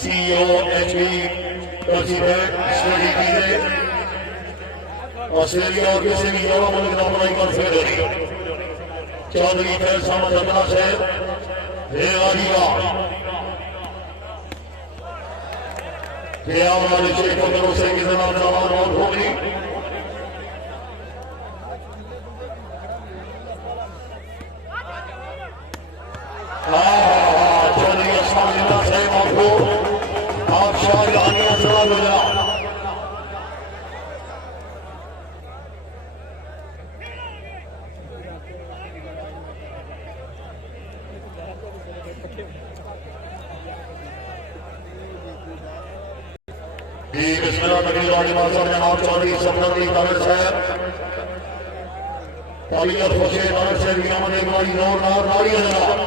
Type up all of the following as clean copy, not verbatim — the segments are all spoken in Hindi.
CEO HB president ऑस्ट्रेलिया और किसी भी युवा मुल्क का बनाई कॉन्फेडरेशन चौधरी फैज अहमद अब्दुल्ला साहब रेवाड़ीवाल वाले शेख अब्दुल हुसैन की जनाब जवान और होगी चौधरी अस्मानिल्लाह साहब आपको आप शाहजहानिया सवाल हो जाओ जनाब चौधरी सफदरली कामिल साहब तालियत हुसैन कामिल साहब की आमद एक बारी नौर नारी जनाब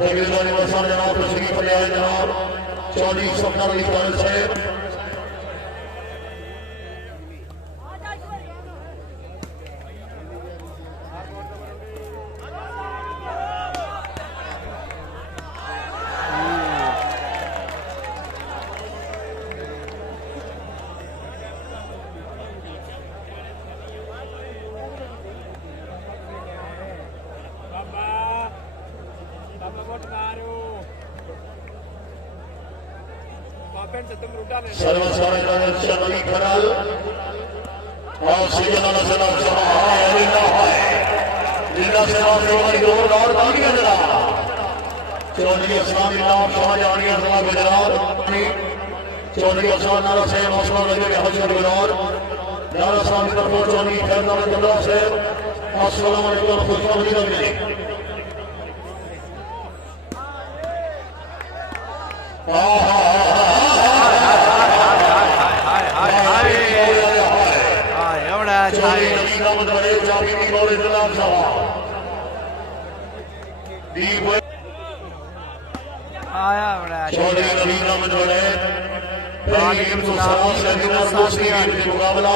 जनाब तशरीफ ले आए जनाब चौधरी सफदरली कामिल साहब चौधरी अस्मानिल्लाह शाहजहानिया जनाब गुजरात चौधरी अस्मानिल्लाह साहब हौसला लगे हजरत गुजरात नारा साहब की तरफ चौधरी फैज अहमद अब्दुल्ला साहब अस्सलाम वालेकुम खुशखबरी लगे चौधरी नवीन अहमद बड़े मुकाबला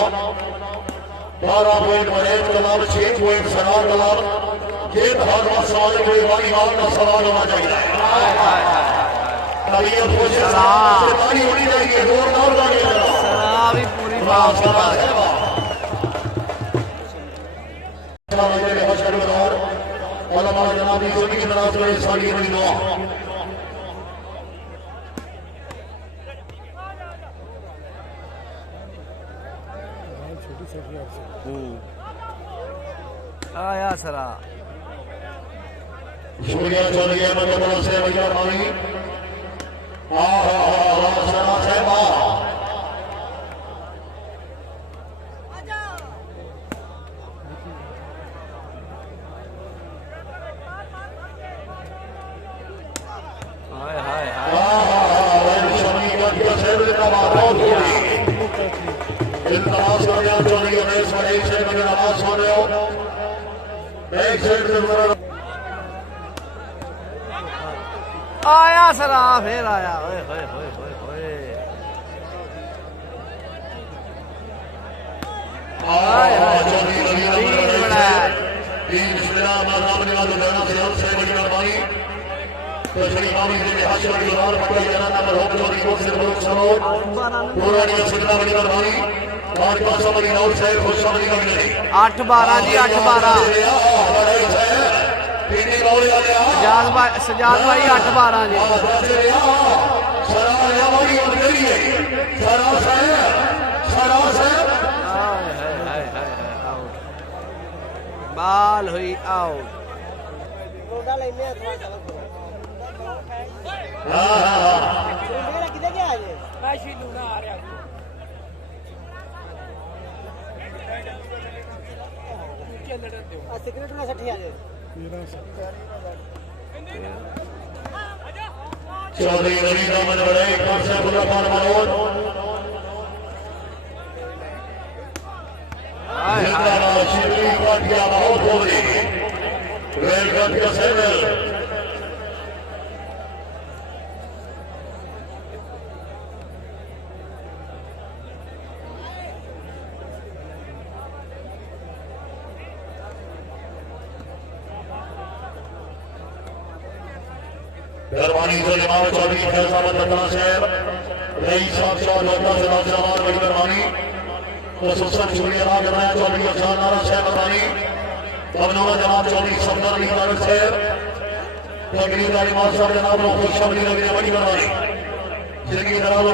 12 पॉइंट बड़े कलाब 6 पॉइंट सरार कलाब ये धारमा सवाल कोई वालीबाल का सवाल होना चाहिए होनी चाहिए जोरदार पूरी बात जनाबी की तरफ से सारी बड़ी दुआ आया सरा शुक्रिया चौधरी अहमद अब्दुल्ला से भैया भाई सरा साहब आया सरा फिर आया ओए होए होए होए आठ 12 जी 8-12 सजाद भाई 8-12 जी बाल हुई आउट चौधरी नवीन अहमद बड़े बहुत हो रही रेलगंज का सेवल मेहरबानी से जनाब चौधरी फैज अहमद तकला साहब रईस साहब सलाम बड़ी मेहरबानी खसूसन शुक्रिया अदा कर रहे हैं चौधरी अफसान नारा साहब मेहरबानी कमनौरा जनाब चौधरी सफदर अली खान साहब तकरीर इमाम साहब जनाब खुश अली रवि बड़ी मेहरबानी जिंदगी जनाब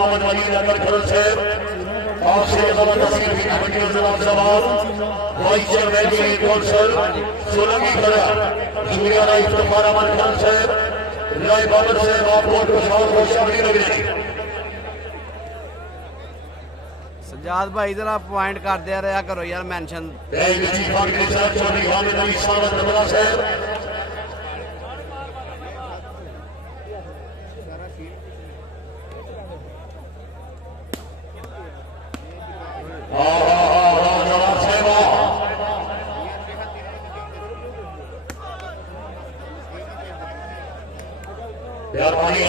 मोहम्मद वली अकबर खरल साहब आपसे जबरदस्ती कमेटी जनाब जवाब वाइस चेयरमैन कौंसिल सोलंकी खड़ा शुक्रिया अदा इफ्तिखार अहमद खान साहब राय बाबर साहब आपको खुश अली रवि सजाद भाई जरा पॉइंट कर दिया रहा करो यार मेंशन मेहरबानी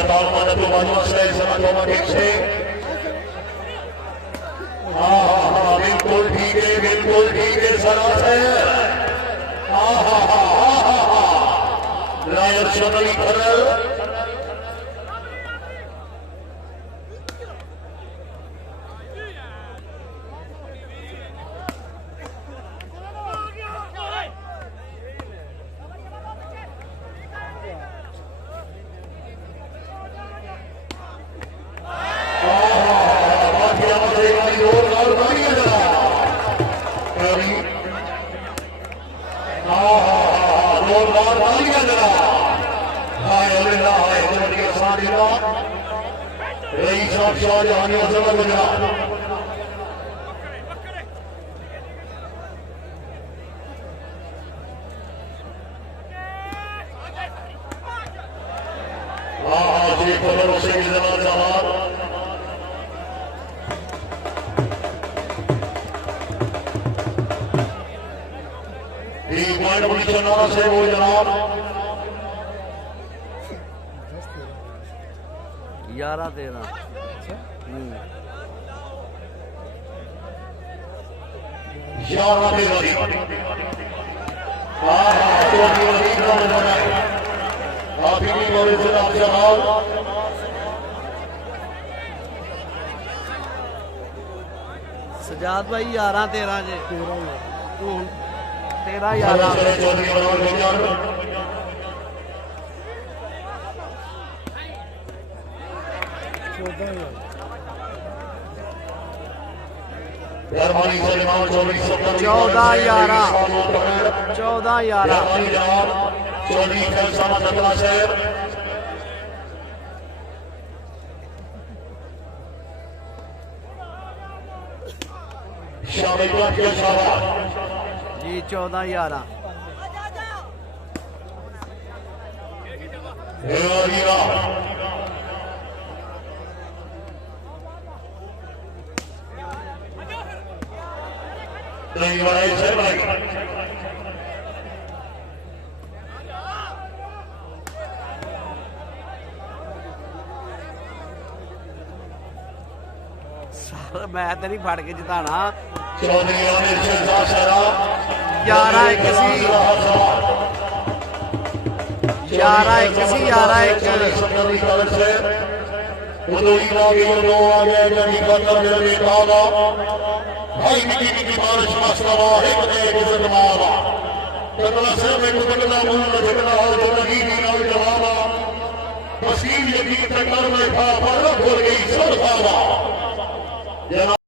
बिल्कुल ठीक है सरास है लायर शमली खरल से वो जनाब 11-13 सजाद भाई 11-13 जे 13-11 जी 14-11 नहीं बढ़ाई से भाई मैं तो नहीं फड़ के जिताना 11